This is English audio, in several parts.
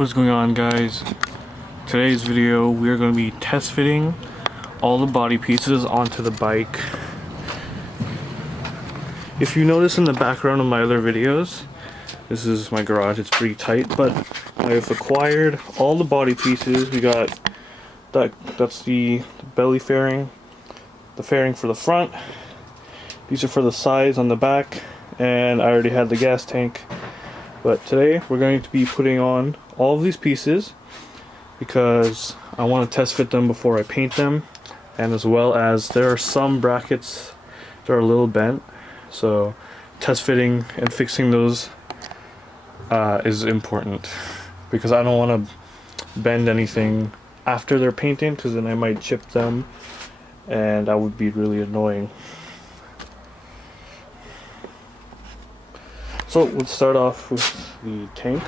What's going on, guys? Today's video we are going to be test fitting all the body pieces onto the bike. If you notice in the background of my other videos, this is my garage. It's pretty tight, but I've acquired all the body pieces. We got that's the belly fairing, the fairing for the front. These are for the sides on the back, and I already had the gas tank. But today we're going to be putting on all of these pieces because I want to test fit them before I paint them, and as well as there are some brackets that are a little bent, so test fitting and fixing those is important because I don't want to bend anything after they're painted, because then I might chip them and that would be really annoying. So let's start off with the tank.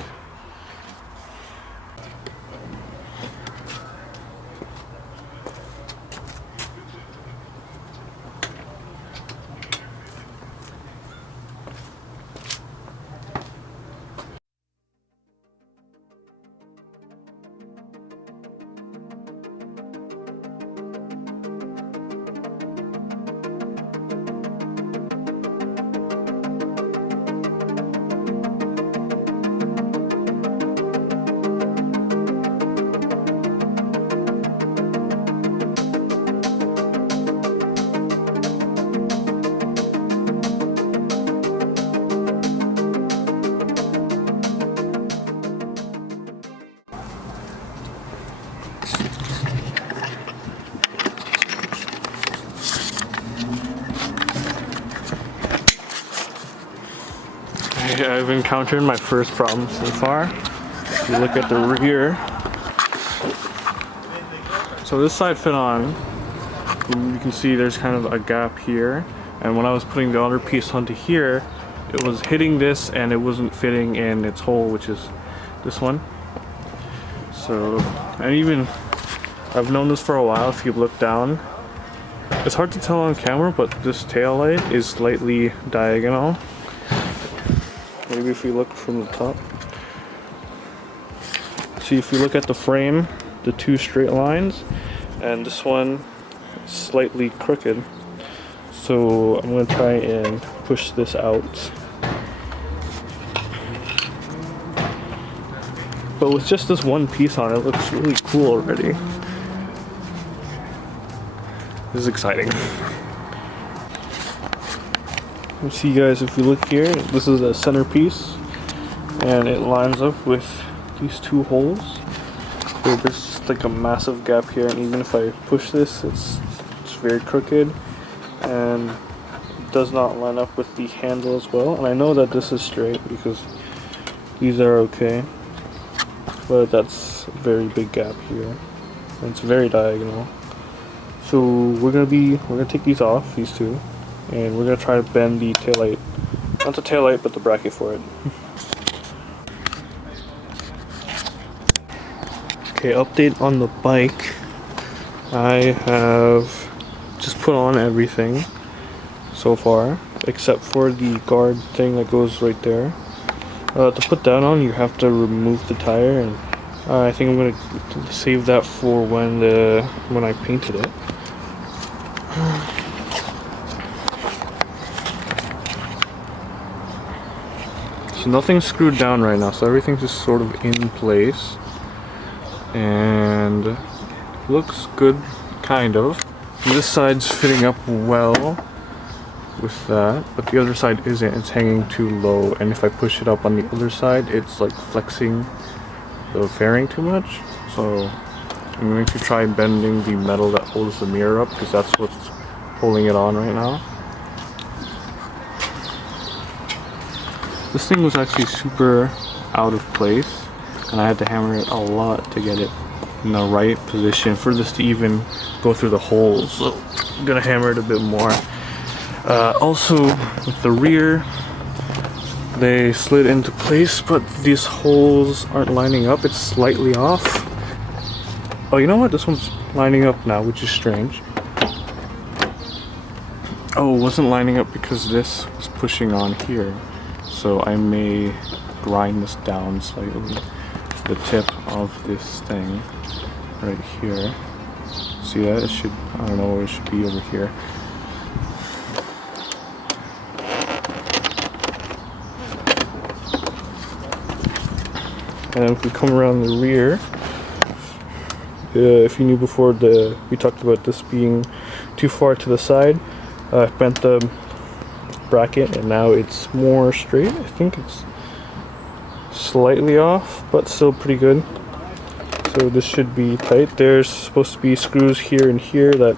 I've encountered my first problem so far. If you look at the rear, so this side fit on, you can see there's kind of a gap here, and when I was putting the other piece onto here, it was hitting this and it wasn't fitting in its hole, which is this one. So, and I've known this for a while. If you look down, it's hard to tell on camera, but this tail light is slightly diagonal. Maybe if you look from the top. See, if you look at the frame, the two straight lines, and this one is slightly crooked. So I'm going to try and push this out. But with just this one piece on it, it looks really cool already. This is exciting. You see, guys, if you look here, this is a centerpiece and it lines up with these two holes. So there's just like a massive gap here, and even if I push this, it's very crooked and it does not line up with the handle as well. And I know that this is straight because these are okay, but that's a very big gap here and it's very diagonal. So we're gonna take these off, these two, and we're going to try to bend the taillight, not the taillight, but the bracket for it. Okay, update on the bike. I have just put on everything so far, except for the guard thing that goes right there. To put that on, you have to remove the tire, and I think I'm going to save that for when I painted it. So nothing's screwed down right now, so everything's just sort of in place, and looks good, kind of. This side's fitting up well with that, but the other side isn't. It's hanging too low, and if I push it up on the other side, it's like flexing the fairing too much. So I'm going to try bending the metal that holds the mirror up, because that's what's holding it on right now. This thing was actually super out of place, and I had to hammer it a lot to get it in the right position for this to even go through the holes. So I'm gonna hammer it a bit more. Also, with the rear, they slid into place, but these holes aren't lining up. It's slightly off. Oh, you know what? This one's lining up now, which is strange. Oh, it wasn't lining up because this was pushing on here. So I may grind this down slightly. the tip of this thing right here. See that? It should, I don't know, it should be over here. And if we come around the rear, if you knew before, we talked about this being too far to the side. I bent the bracket and now it's more straight. I think it's slightly off, but still pretty good. So this should be tight. There's supposed to be screws here and here that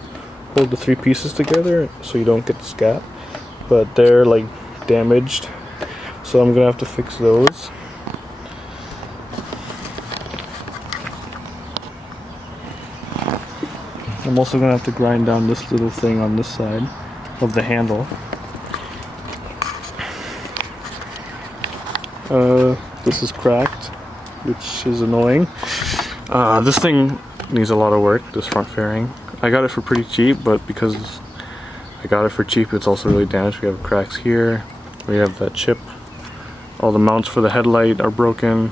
hold the three pieces together so you don't get this gap, but they're like damaged, so I'm gonna have to fix those. I'm also gonna have to grind down this little thing on this side of the handle. This is cracked, which is annoying. This thing needs a lot of work, this front fairing. I got it for pretty cheap, but because I got it for cheap, it's also really damaged. We have cracks here, we have that chip. All the mounts for the headlight are broken.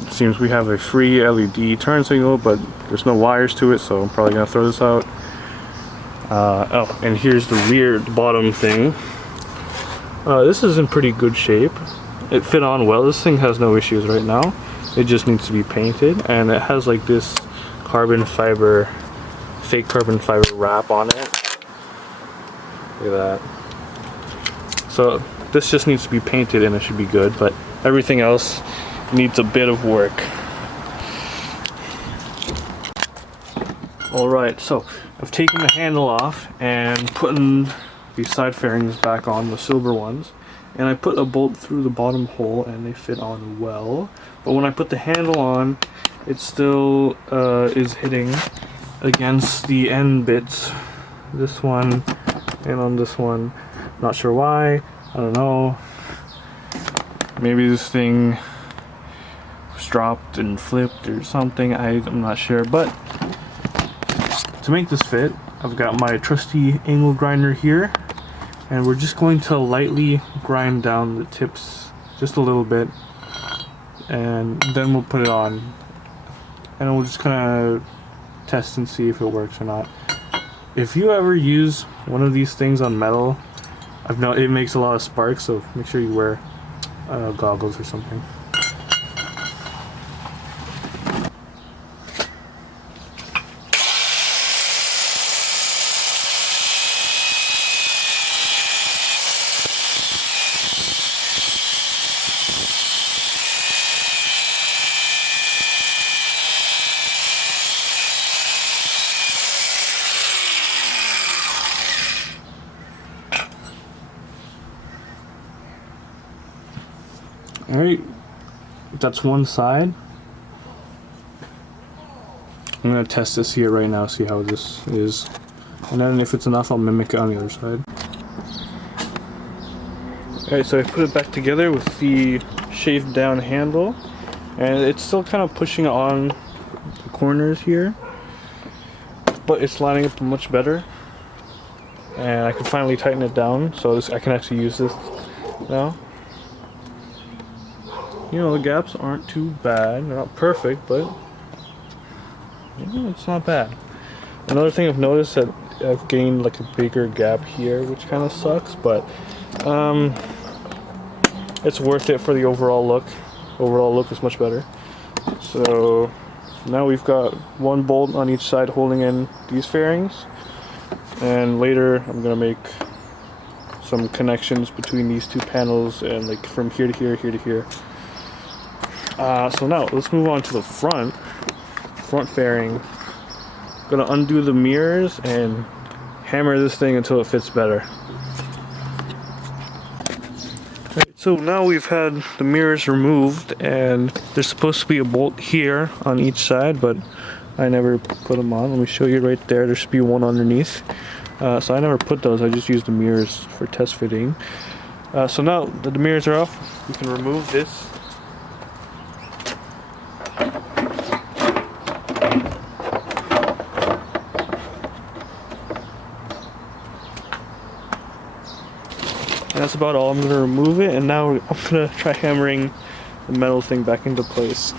It seems we have a free LED turn signal, but there's no wires to it, so I'm probably gonna throw this out. Oh, and here's the rear, the bottom thing. This is in pretty good shape. It fit on well. This thing has no issues right now. It just needs to be painted, and it has like this carbon fiber, fake carbon fiber wrap on it. Look at that. So this just needs to be painted and it should be good, but everything else needs a bit of work. Alright, so I've taken the handle off and putting these side fairings back on, the silver ones, and I put a bolt through the bottom hole and they fit on well, but when I put the handle on, it still is hitting against the end bits, this one and on this one. Not sure why, I don't know. Maybe this thing was dropped and flipped or something, I'm not sure, but to make this fit, I've got my trusty angle grinder here, and we're just going to lightly grind down the tips just a little bit, and then we'll put it on, and we'll just kind of test and see if it works or not. If you ever use one of these things on metal, I've known it makes a lot of sparks, so make sure you wear goggles or something. Alright, that's one side. I'm going to test this here right now, see how this is. And then if it's enough, I'll mimic it on the other side. Alright, so I put it back together with the shaved down handle. And it's still kind of pushing on the corners here, but it's lining up much better. And I can finally tighten it down, so I can actually use this now. You know, the gaps aren't too bad. They're not perfect, but you know, it's not bad. Another thing I've noticed that I've gained like a bigger gap here, which kind of sucks, but it's worth it for the overall look. Overall look is much better. So now we've got one bolt on each side holding in these fairings, and later I'm gonna make some connections between these two panels, and like from here to here, here to here. So now let's move on to the front fairing. I'm gonna undo the mirrors and hammer this thing until it fits better. Right, so now we've had the mirrors removed, and there's supposed to be a bolt here on each side, but I never put them on. Let me show you right there. There should be one underneath. So I never put those. I just used the mirrors for test fitting. So now that the mirrors are off, we can remove this. And that's about all. I'm going to remove it, and now I'm going to try hammering the metal thing back into place.